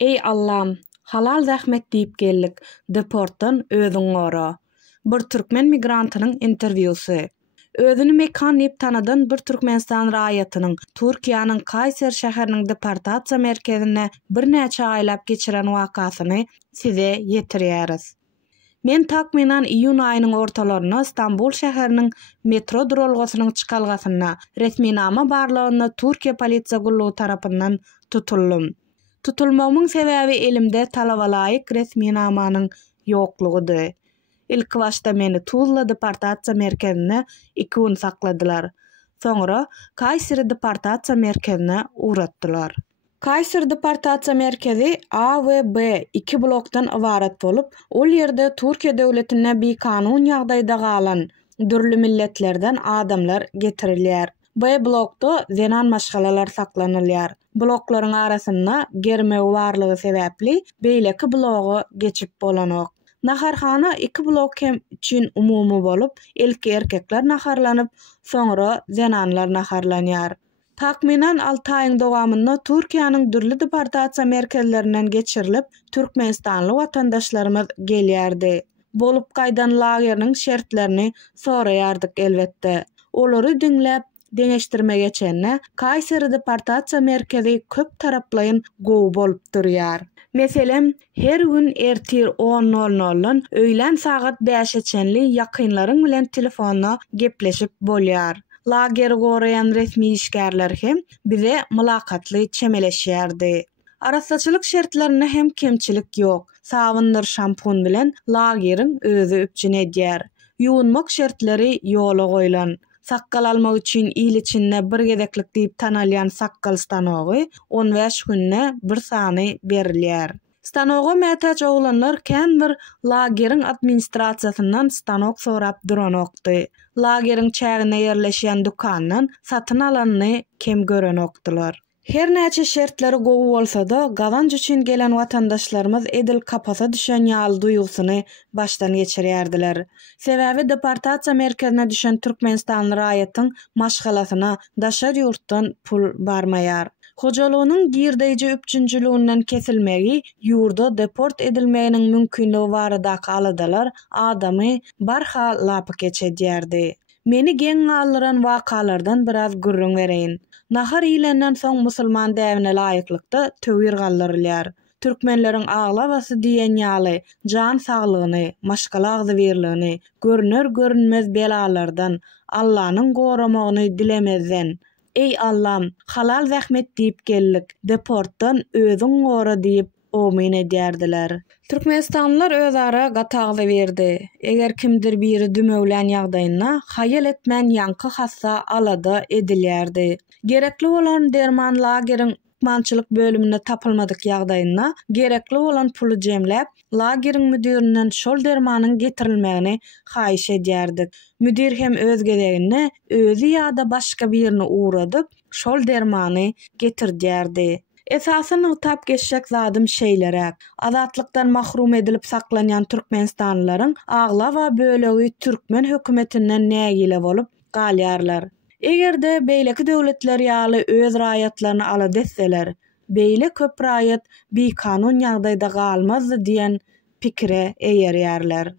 Ey Allah'ım, halal zahmet diýip geldik. Deportdan özüň gora. Bir türkmen migrantynyň interwýusy. Özüni mekan diýip tanadan bir Türkmenistan raýatynyň Türkiýanyň Kayseri şäheriniň deportasiýa merkezine bir näçe aýlap geçiren wakasyny size ýetirýäris. Men takminan iýun aýynyň ortalaryna Istanbul şäheriniň metro duralgasynyň çykalgasyna resminama barlygyna Türkiýe polisiýa gullugy tarapyndan tutuldum. Tutulmamyň sebäbi elimde talabalaýyk resminamanyň ýoklugydy. İlk başda meni Tuzla deportasiýa merkezine 2 gün sakladylar. Soňra Kayseri deportasiýa merkezine uğratdylar. Kayseri deportasiýa merkezi A we B 2 blokdan ibaret bolup, ol ýerde Türkiýe döwletine bir kanun ýagdaýda galan dürli milletlerden adamlar getirilýär. B blokda zenan maşgalalar saklanylýar. Bloklaryň arasynda germe barlygy sebäpli beýleki blogy geçip bolanok. Naharhana 2 blok hem üçin umumy bolup, ilki erkekler naharlanyp, soňra zenanlar naharlanýar. Takminan 6 aýyň dowamynda Türkiýanyň dürli deportasiýa merkezlerinden geçirilip, Türkmenistanly watandaşlarymyz gelýärdi. Bolup gaýdan lageriniň şertlerini soraýardyk elbetde. Olary diňläp deňeşdirme geçenne Kayseri deportasiýa merkezi köp taraplayyn gowy bolup durýar. Meselem, her gün ertir 10:00-dan öýlen sagat 5-e çenli ýakynlaryň bilen telefonna gepleşip bolýar. Lager gorayan resmi işgärler hem bize mülakatly çemeleşýärdi. Arasaçylyk şertlerine hem kemçilik ýok. Sabundyr şampun bilen lageriň özü üpçün edýär. Ýuwunmak şertleri ýola goýulan. Sakkal almak üçin il içinde bir gedeklik diýip tanalýan sakkal stanogy 15 günne bir sany berilýär. Stanoga mätäç oglanlar kän bir lageriň administrasiýasyndan stanok sorap duranokdy. Lageriň çägine ýerleşýän dukandan satyn alanyny kem görenokdylar. Her näçe şertleri gowy bolsa-da, gazanç üçin gelen watandaşlarymyz edil kapasa düşen ýaly duýgusyny başdan geçirýärdiler. Sebäbi deportasiýa merkezine düşen Türkmenistanly raýatyň maşgalasyna daşar ýurtdan pul barmaýar. Hojalygynyň girdeýje üpçünçiliginden kesilmegi ýurda deport edilmeginiň mümkinligi baradaky aladalar adamy barha lapy geçedýärdi. Meni geň aldyran wakalardan biraz gürrüň bereýin. Nahar ýylenden soň musulman däwine laýyklykda töwür galdyrylýar. Türkmenleriň aglabasy diýen ýaly jan saglygyny, maşgala agzybirligini, görüner görünmez belalardan, Allah'nyň goramagyny dilemezden. Ey Allah'ım, halal zahmet diýip geldik. Deportdan özüň gora diýip omin edýärdiler. Türkmenistanlılar özara gatagzy berdi. Eger kimdir biri dümewlen ýagdaýynda haýal etmän ýanky hassa alada edilýärdi. Gerekli bolan derman lageriň mançylyk bölümine tapylmadyk ýagdaýynda gerekli bolan puly jemläp lageriň müdirinden şol dermanyň getirilmegini haýyş edýärdik. Müdir hem öz gedegine özü ýa-da başga birini uğradyp şol dermany getirýärdi. Esasen tap geçecek zadym şeýlerek. Azatlykdan mahrum edilip saklanyan Türkmenistanlylaryň agla we bölegi Türkmen hökümetinden nägile bolup galýarlar. Egerde beýleki döwletler ýaly öz raýatlaryny ala desseler, beýle köp raýat bir kanun ýagdaýda galmazdy diýen pikire eýerýärler.